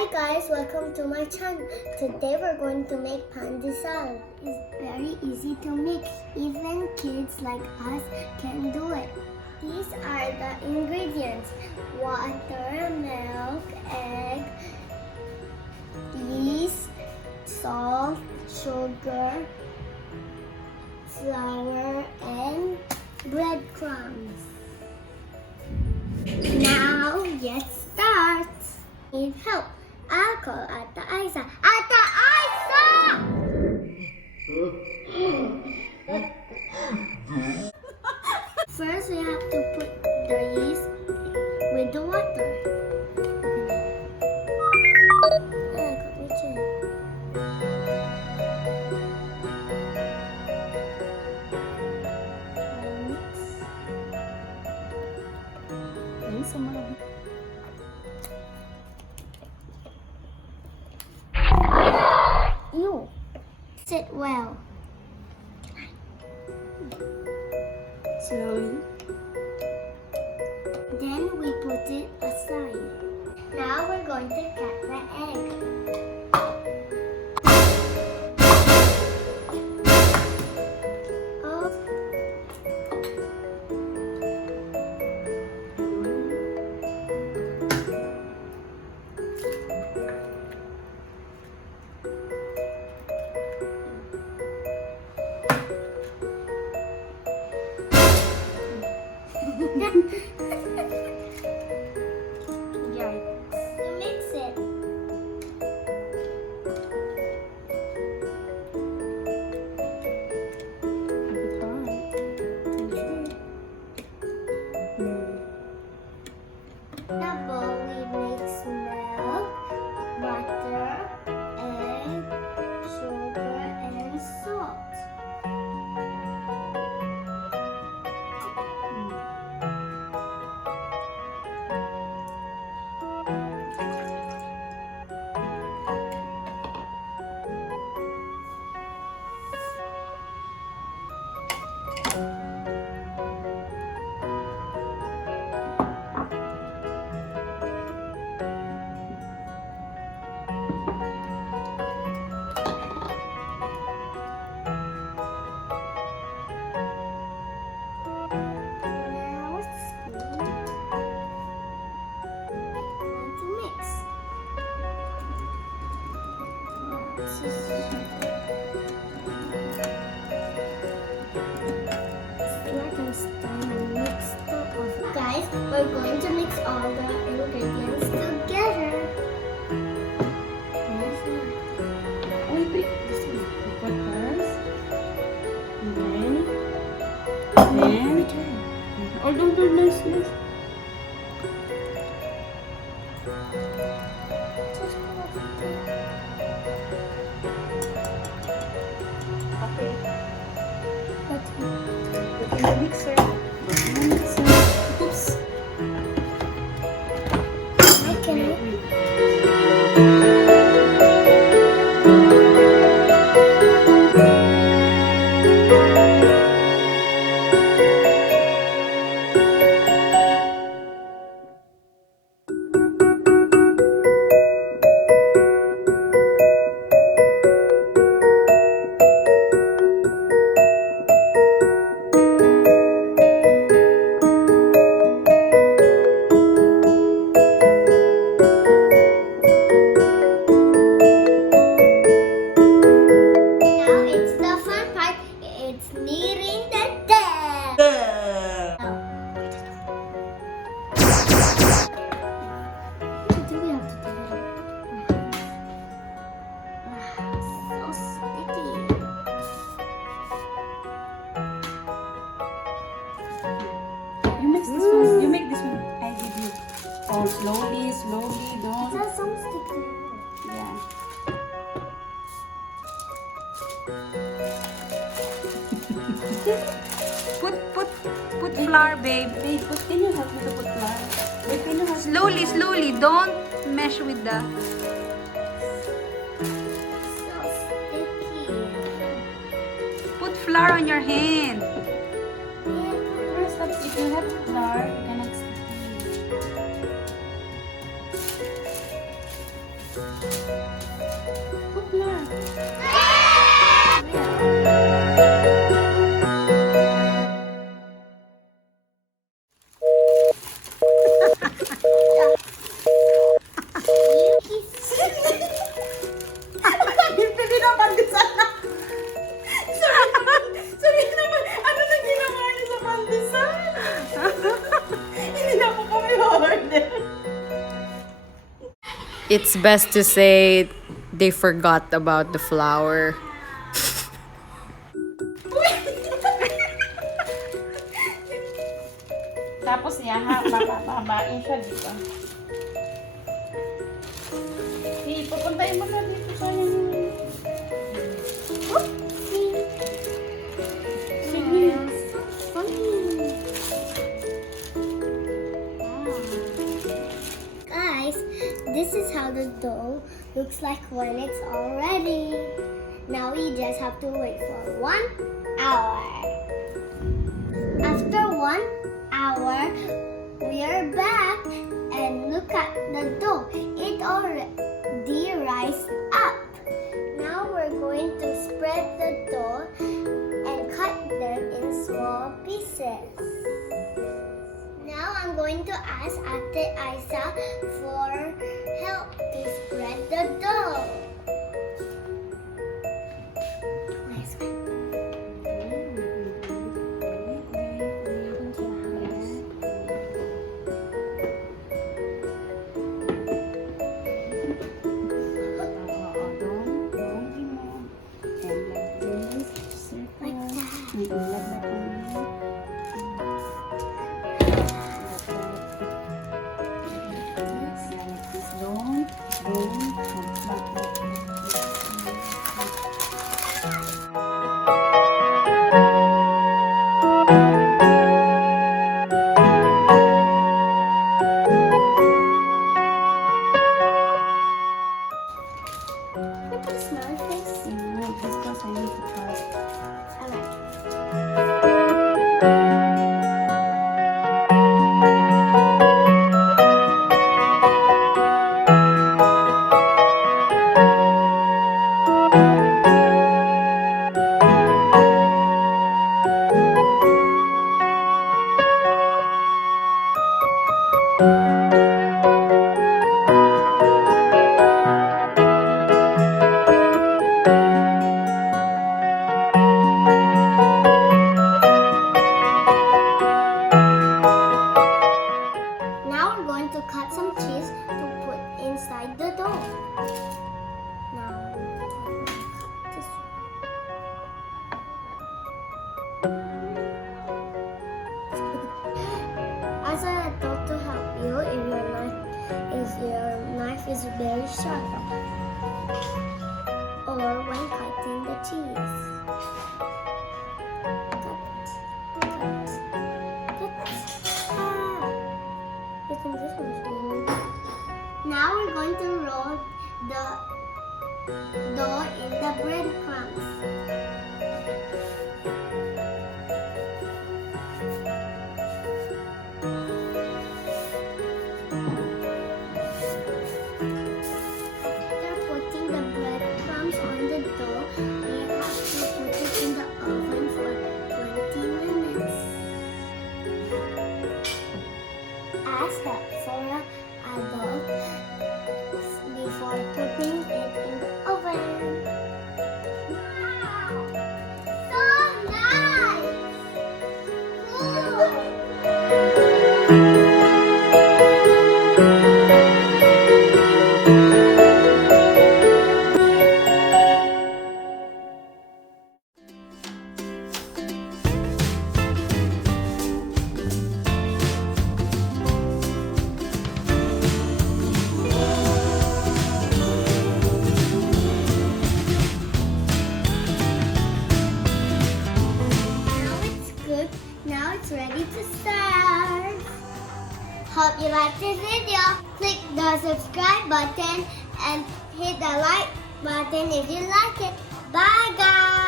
Hi guys, welcome to my channel. Today we're going to make Pandesal. It's very easy to make. Even kids like us can do it. These are the ingredients: water, milk, egg, yeast, salt, sugar, flour, and breadcrumbs. Now let's start. Need help? I'll call Ata Isa. Ata Isa! First, we have to put the yeast with the water. You sit well. Slowly. Then we put it aside. Now we're going to cut the egg. Oh. To mix it. The bowl we mix milk, butter, egg, sugar, and salt. Now a spoon to mix. Guys, we're going to mix all the ingredients together. Wait. This is the put first. And oh, don't do this. Okay. Put in the mixer. Oops. Now it's the fun part. It's kneading the dough. So sticky. You mix this one. You make this one. I give you. Oh, slowly, It don't. has some sticky. Yeah. Put flour, babe. Wait, can you help me to put flour? Wait, can you help me? Slowly. Don't mesh with the. So sticky. Put flour on your hand. First, if you have flour, you can Put flour. Pwede na pandesal na. Sabi naman, ano na ginawa niyo sa pandesal? Hindi na po kami order. It's best to say they forgot about the flour. Tapos niya, bababain siya, di ba? Hey, pupuntahin mo na dito sa yung... Sige. Guys, this is how the dough looks like when it's all ready. Now we just have to wait for 1 hour. After 1 hour, we are back and look at the dough. It already rise up. Now we're going to spread the dough and cut them in small pieces. Now I'm going to ask Ate Isa for help to spread the dough. Nice one. Look at the smell of this. Alright. Now we're going to cut some cheese to put inside the dough. Now, this as I thought to help you, if your knife is very sharp, or when cutting the cheese. Now we're going to roll the dough in the breadcrumbs. After putting the breadcrumbs on the dough, we have to put it in the oven for 20 minutes. Ask help for an adult before putting it in the oven. Wow! So nice! Cool! Now it's good. Now it's ready to serve. Hope you like this video. Click the subscribe button and hit the like button if you like it. Bye guys!